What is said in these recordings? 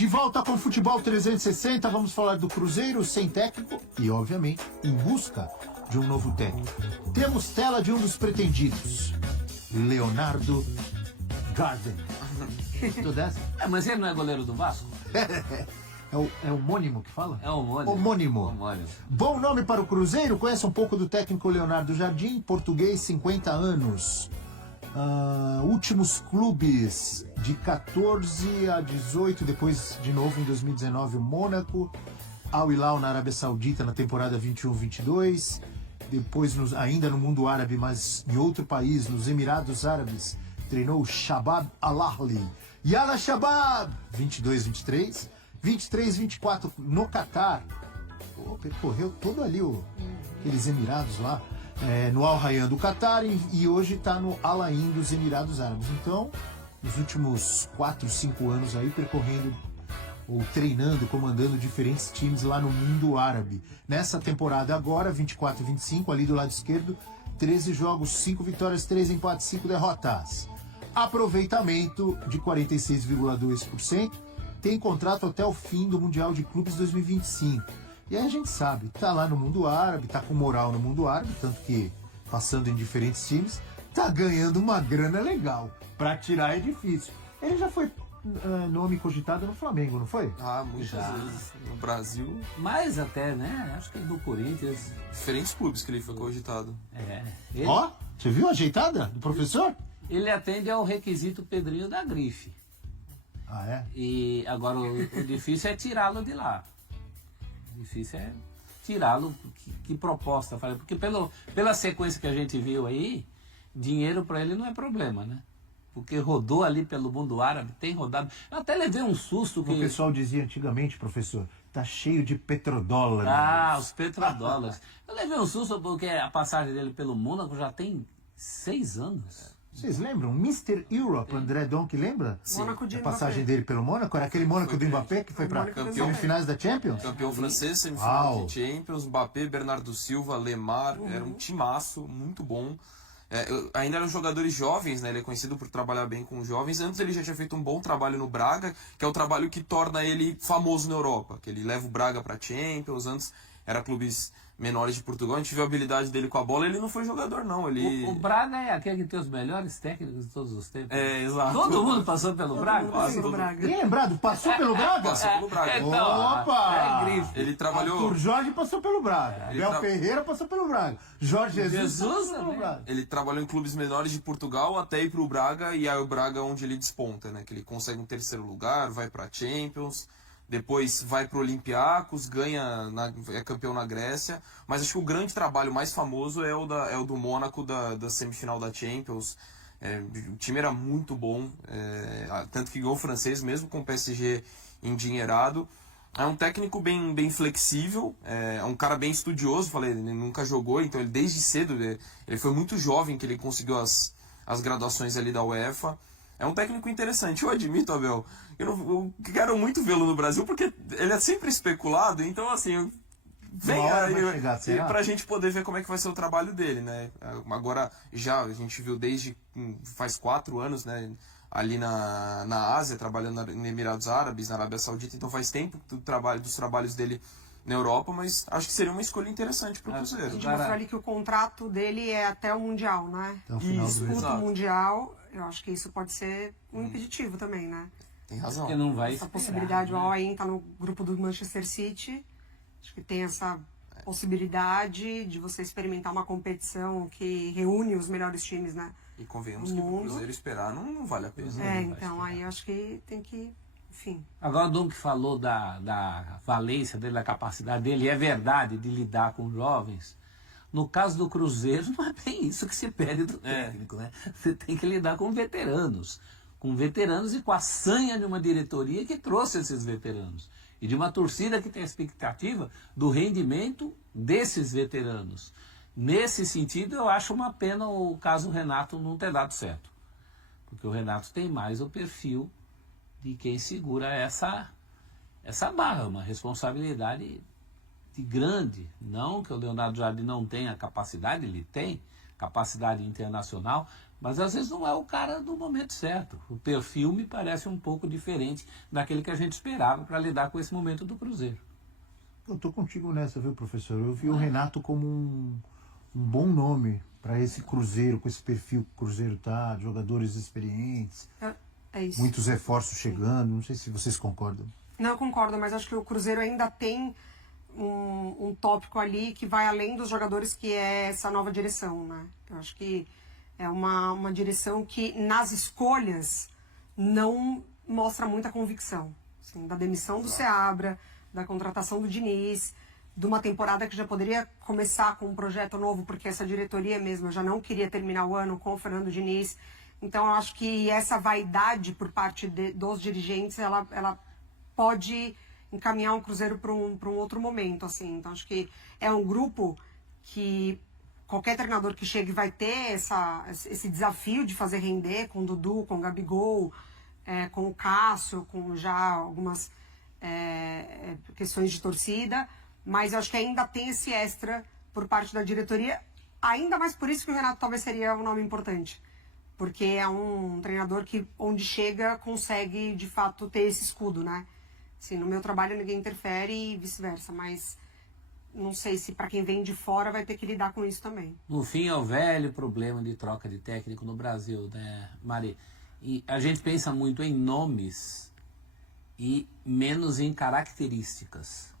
De volta com o Futebol 360, vamos falar do Cruzeiro sem técnico e, obviamente, em busca de um novo técnico. Temos tela de um dos pretendidos, Leonardo Garden. Gostou dessa? Mas ele não é goleiro do Vasco? É homônimo que fala? É homônimo. Homônimo. Bom nome para o Cruzeiro. Conhece um pouco do técnico Leonardo Jardim, português, 50 anos. Últimos clubes de 14 a 18, depois de novo em 2019 o Mônaco, Al Hilal na Arábia Saudita na temporada 21-22, depois ainda no mundo árabe, mas em outro país, nos Emirados Árabes, treinou o Shabab Al-Ahli. Yala Shabab! 22-23, 23-24 no Catar. Percorreu todo ali aqueles Emirados lá. No Al Rayyan do Catar e hoje está no Al Ain dos Emirados Árabes. Então, nos últimos 4, 5 anos aí percorrendo ou treinando, comandando diferentes times lá no mundo árabe. Nessa temporada agora, 24-25, ali do lado esquerdo, 13 jogos, 5 vitórias, 3 empates, 5 derrotas. Aproveitamento de 46,2%. Tem contrato até o fim do Mundial de Clubes 2025. E aí a gente sabe, tá lá no mundo árabe, tá com moral no mundo árabe, tanto que, passando em diferentes times, tá ganhando uma grana legal. Pra tirar é difícil. Ele já foi nome cogitado no Flamengo, não foi? Muitas vezes. No Brasil. Mais até, né? Acho que do Corinthians. Diferentes clubes que ele foi cogitado. Ó, você viu a ajeitada do professor? Ele atende ao requisito Pedrinho da grife. E agora o difícil é tirá-lo de lá. Difícil é tirá-lo. Que proposta? Porque pela sequência que a gente viu aí, dinheiro para ele não é problema, né? Porque rodou ali pelo mundo árabe, tem rodado. Eu até levei um susto que... O pessoal dizia antigamente, professor, tá cheio de petrodólares. Os petrodólares. Eu levei um susto porque a passagem dele pelo Mônaco já tem 6 anos. Vocês lembram? Mr. Europe, André Donk, lembra? Sim. A passagem dele pelo Mônaco? Era aquele Mônaco do Mbappé que foi para semifinais da Champions? Campeão francês, semifinal de Champions, Mbappé, Bernardo Silva, Lemar, era um timaço, muito bom. Ainda eram jogadores jovens, né? Ele é conhecido por trabalhar bem com jovens. Antes ele já tinha feito um bom trabalho no Braga, que é o trabalho que torna ele famoso na Europa, que ele leva o Braga para Champions. Antes era clubes menores de Portugal. A gente viu a habilidade dele com a bola. Ele não foi jogador, não. O Braga é aquele que tem os melhores técnicos de todos os tempos. Exato. Todo mundo passou pelo Braga? Quem lembrado? Passou pelo Braga? Passou pelo Braga. Opa! Grife. Ele trabalhou... Arthur Jorge passou pelo Braga. Abel Ferreira passou pelo Braga. Jorge Jesus passou pelo Braga. Ele trabalhou em clubes menores de Portugal até ir pro Braga, e aí o Braga é onde ele desponta, né? Que ele consegue um terceiro lugar, vai pra Champions, depois vai pro Olympiacos, é campeão na Grécia. Mas acho que o grande trabalho mais famoso é o do Mônaco, da semifinal da Champions. O time era muito bom, tanto que ganhou o francês, mesmo com o PSG endinheirado. É um técnico bem flexível, é um cara bem estudioso, ele nunca jogou, então ele desde cedo, ele foi muito jovem que ele conseguiu as graduações ali da UEFA. É um técnico interessante, eu admito, Abel, eu quero muito vê-lo no Brasil, porque ele é sempre especulado, então assim, vem aí pra gente poder ver como é que vai ser o trabalho dele, né? Agora a gente viu desde faz 4 anos, né? Ali na Ásia, trabalhando nos Emirados Árabes, na Arábia Saudita, então faz tempo dos trabalhos dele na Europa, mas acho que seria uma escolha interessante para o Cruzeiro. A gente mostrou ali que o contrato dele é até o Mundial, né? Disputa o Mundial, eu acho que isso pode ser um impeditivo também, né? Tem razão. Porque não vai essa possibilidade, o Al Ain tá no grupo do Manchester City, acho que tem essa possibilidade de você experimentar uma competição que reúne os melhores times, né? E convenhamos que o Cruzeiro esperar não vale a pena. Então aí acho que tem que, enfim. Agora o Dom que falou da valência dele, da capacidade dele, é verdade de lidar com jovens. No caso do Cruzeiro, não é bem isso que se pede do técnico, né? Você tem que lidar com veteranos e com a sanha de uma diretoria que trouxe esses veteranos. E de uma torcida que tem a expectativa do rendimento desses veteranos. Nesse sentido, eu acho uma pena o caso Renato não ter dado certo. Porque o Renato tem mais o perfil de quem segura essa barra, uma responsabilidade grande. Não que o Leonardo Jardim não tenha capacidade, ele tem, capacidade internacional, mas às vezes não é o cara do momento certo. O perfil me parece um pouco diferente daquele que a gente esperava para lidar com esse momento do Cruzeiro. Eu tô contigo nessa, viu, professor? Eu vi o Renato como um bom nome para esse Cruzeiro, com esse perfil que o Cruzeiro tá, de jogadores experientes, É isso. muitos reforços chegando, não sei se vocês concordam. Não, eu concordo, mas acho que o Cruzeiro ainda tem um tópico ali que vai além dos jogadores, que é essa nova direção, né? Eu acho que é uma direção que nas escolhas não mostra muita convicção. Assim, da demissão do Seabra, da contratação do Diniz, de uma temporada que já poderia começar com um projeto novo, porque essa diretoria mesmo já não queria terminar o ano com o Fernando Diniz. Então eu acho que essa vaidade por parte dos dirigentes, ela pode encaminhar o Cruzeiro para um outro momento, assim. Então acho que é um grupo que qualquer treinador que chegue vai ter esse desafio de fazer render, com o Dudu, com o Gabigol, com o Cássio, com já algumas questões de torcida, mas eu acho que ainda tem esse extra por parte da diretoria, ainda mais por isso que o Renato talvez seria um nome importante, porque é um treinador que, onde chega, consegue de fato ter esse escudo, né? Assim, no meu trabalho ninguém interfere e vice-versa, mas não sei se para quem vem de fora vai ter que lidar com isso também. No fim, é o velho problema de troca de técnico no Brasil, né, Mari? E a gente pensa muito em nomes e menos em características.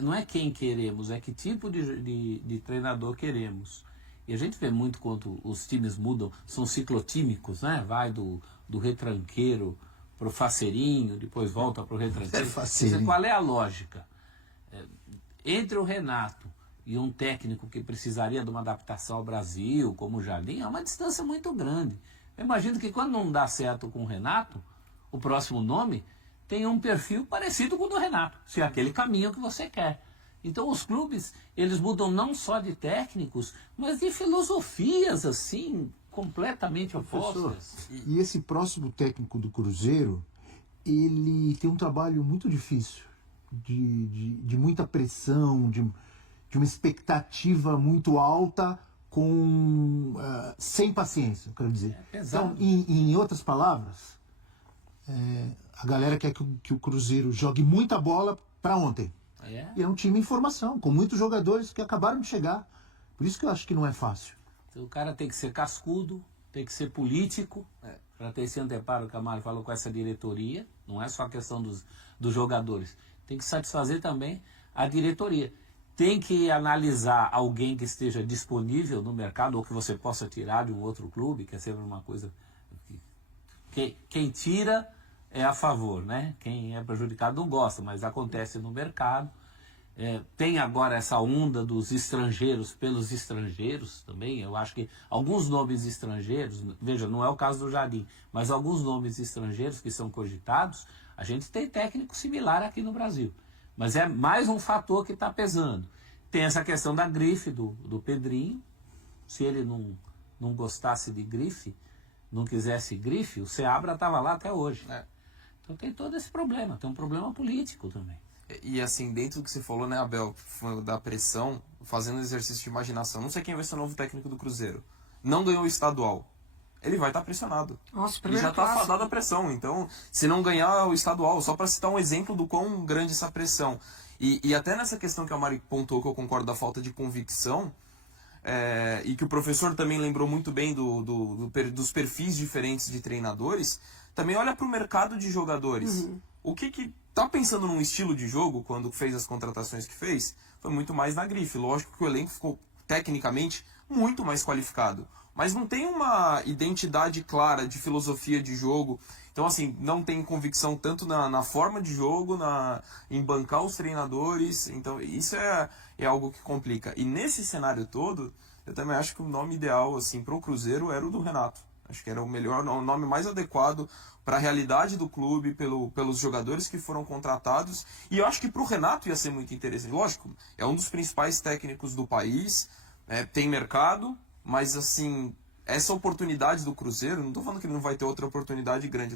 Não é quem queremos, é que tipo de treinador queremos. E a gente vê muito quando os times mudam, são ciclotímicos, né? Vai do retranqueiro pro faceirinho, depois volta pro retranqueiro. Qual é a lógica? Entre o Renato e um técnico que precisaria de uma adaptação ao Brasil, como o Jardim, é uma distância muito grande. Eu imagino que quando não dá certo com o Renato, o próximo nome tem um perfil parecido com o do Renato, se é aquele caminho que você quer. Então os clubes, eles mudam não só de técnicos, mas de filosofias, assim, completamente opostas. E esse próximo técnico do Cruzeiro, ele tem um trabalho muito difícil, de muita pressão, de uma expectativa muito alta, sem paciência, eu quero dizer. Então, em outras palavras, a galera quer que o Cruzeiro jogue muita bola para ontem. E é um time em formação, com muitos jogadores que acabaram de chegar. Por isso que eu acho que não é fácil. Então, o cara tem que ser cascudo, tem que ser político, para ter esse anteparo que a Mari falou com essa diretoria. Não é só a questão dos jogadores. Tem que satisfazer também a diretoria. Tem que analisar alguém que esteja disponível no mercado ou que você possa tirar de um outro clube, que é sempre uma coisa... Quem tira é a favor, né? Quem é prejudicado não gosta, mas acontece no mercado. Tem agora essa onda dos estrangeiros pelos estrangeiros também. Eu acho que alguns nomes estrangeiros, veja, não é o caso do Jardim, mas alguns nomes estrangeiros que são cogitados, a gente tem técnico similar aqui no Brasil. Mas é mais um fator que está pesando. Tem essa questão da grife do Pedrinho. Se ele não gostasse de grife, não quisesse grife, o Seabra estava lá até hoje. Então tem todo esse problema, tem um problema político também. E assim, dentro do que você falou, né, Abel, da pressão, fazendo exercício de imaginação, não sei quem vai ser o novo técnico do Cruzeiro. Não ganhou o estadual. Ele vai estar pressionado. Nossa, ele já está fadado à pressão. Então, se não ganhar o estadual, só para citar um exemplo do quão grande essa pressão. E até nessa questão que a Mari pontuou, que eu concordo, da falta de convicção, e que o professor também lembrou muito bem dos perfis diferentes de treinadores, também olha para o mercado de jogadores. Uhum. O que tá pensando num estilo de jogo, quando fez as contratações que fez, foi muito mais na grife. Lógico que o elenco ficou, tecnicamente, muito mais qualificado. Mas não tem uma identidade clara de filosofia de jogo. Então, assim, não tem convicção tanto na forma de jogo, em bancar os treinadores. Então, isso é algo que complica. E nesse cenário todo, eu também acho que o nome ideal, assim, para o Cruzeiro era o do Renato. Acho que era o nome mais adequado para a realidade do clube, pelos jogadores que foram contratados. E eu acho que para o Renato ia ser muito interessante. Lógico, é um dos principais técnicos do país, tem mercado, mas assim, essa oportunidade do Cruzeiro, não estou falando que ele não vai ter outra oportunidade grande,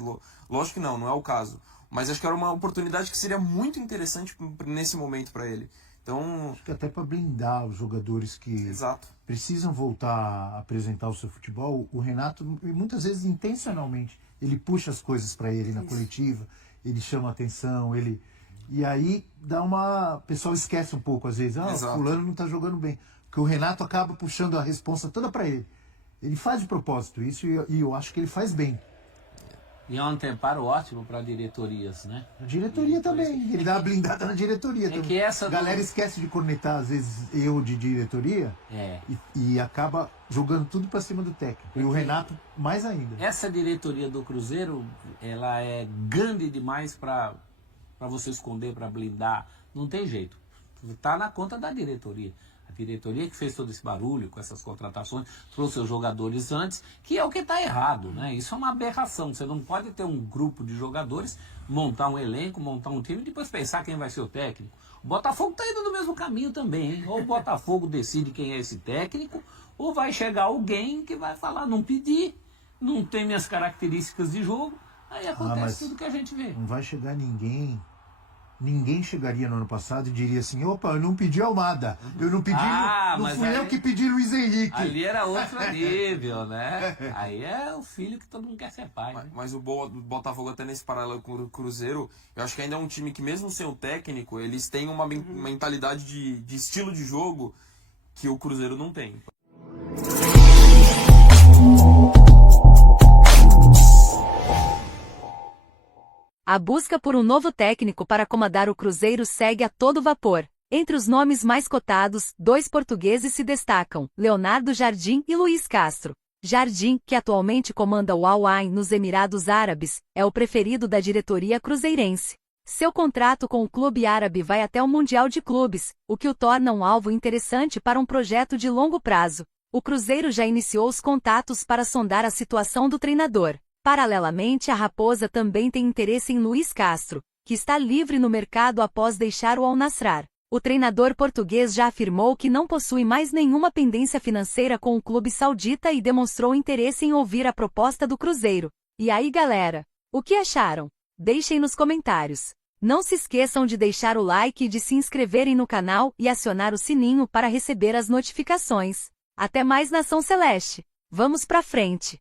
lógico que não é o caso. Mas acho que era uma oportunidade que seria muito interessante nesse momento para ele. Então, Acho que até para blindar os jogadores que exato. precisam voltar a apresentar o seu futebol, o Renato, muitas vezes intencionalmente, ele puxa as coisas para ele na coletiva, ele chama a atenção, e aí dá uma... O pessoal esquece um pouco, às vezes, Exato. fulano não tá jogando bem. Porque o Renato acaba puxando a responsa toda para ele. Ele faz de propósito isso e eu acho que ele faz bem. E é um anteparo ótimo para diretorias, né? A diretoria também. Ele dá uma blindada na diretoria também. que essa A galera esquece de cornetar, às vezes, erro de diretoria e acaba jogando tudo para cima do técnico. E o Renato, mais ainda. Essa diretoria do Cruzeiro, ela é grande demais para você esconder, para blindar. Não tem jeito. Tá na conta da diretoria. A diretoria que fez todo esse barulho com essas contratações, trouxe os jogadores antes, que é o que está errado, né? Isso é uma aberração. Você não pode ter um grupo de jogadores, montar um elenco, montar um time e depois pensar quem vai ser o técnico. O Botafogo está indo no mesmo caminho também, hein? Ou o Botafogo decide quem é esse técnico, ou vai chegar alguém que vai falar, não pedi, não tem minhas características de jogo, aí acontece tudo que a gente vê. Não vai chegar ninguém. Ninguém chegaria no ano passado e diria assim, opa, eu não pedi Almada, eu não pedi, não mas fui aí- eu que pedi Luiz Henrique. Ali era outro nível, né? Aí é o filho que todo mundo quer ser pai, né? Mas o Botafogo, até nesse paralelo com o Cruzeiro, eu acho que ainda é um time que, mesmo sem o técnico, eles têm uma mentalidade de estilo de jogo que o Cruzeiro não tem. A busca por um novo técnico para comandar o Cruzeiro segue a todo vapor. Entre os nomes mais cotados, 2 portugueses se destacam, Leonardo Jardim e Luiz Castro. Jardim, que atualmente comanda o Al Ain nos Emirados Árabes, é o preferido da diretoria cruzeirense. Seu contrato com o clube árabe vai até o Mundial de Clubes, o que o torna um alvo interessante para um projeto de longo prazo. O Cruzeiro já iniciou os contatos para sondar a situação do treinador. Paralelamente, a Raposa também tem interesse em Luiz Castro, que está livre no mercado após deixar o Al Nassr. O treinador português já afirmou que não possui mais nenhuma pendência financeira com o clube saudita e demonstrou interesse em ouvir a proposta do Cruzeiro. E aí, galera? O que acharam? Deixem nos comentários. Não se esqueçam de deixar o like e de se inscreverem no canal e acionar o sininho para receber as notificações. Até mais, Nação Celeste! Vamos pra frente!